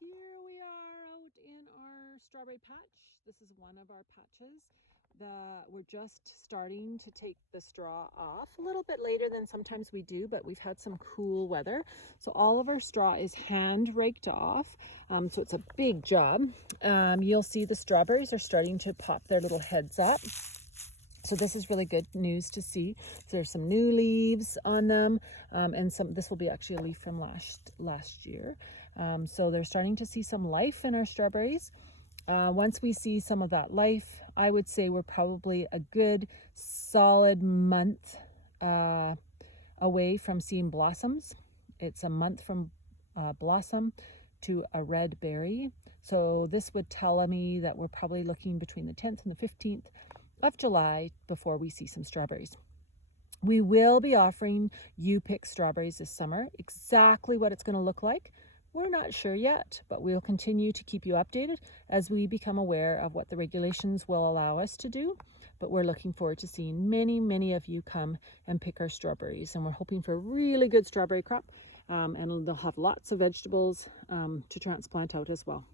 here we are out in our strawberry patch. This is one of our patches. We're just starting to take the straw off a little bit later than sometimes we do, but we've had some cool weather. So all of our straw is hand raked off. So it's a big job. You'll see the strawberries are starting to pop their little heads up. So this is really good news to see. There's some new leaves on them, and this will be actually a leaf from last year. So they're starting to see some life in our strawberries. Once we see some of that life, I would say we're probably a good solid month away from seeing blossoms. It's a month from blossom to a red berry. So this would tell me that we're probably looking between the 10th and the 15th of July before we see some strawberries. We will be offering U-Pick strawberries this summer. Exactly what it's going to look like, we're not sure yet, but we'll continue to keep you updated as we become aware of what the regulations will allow us to do. But we're looking forward to seeing many of you come and pick our strawberries, and we're hoping for a really good strawberry crop, and they'll have lots of vegetables to transplant out as well.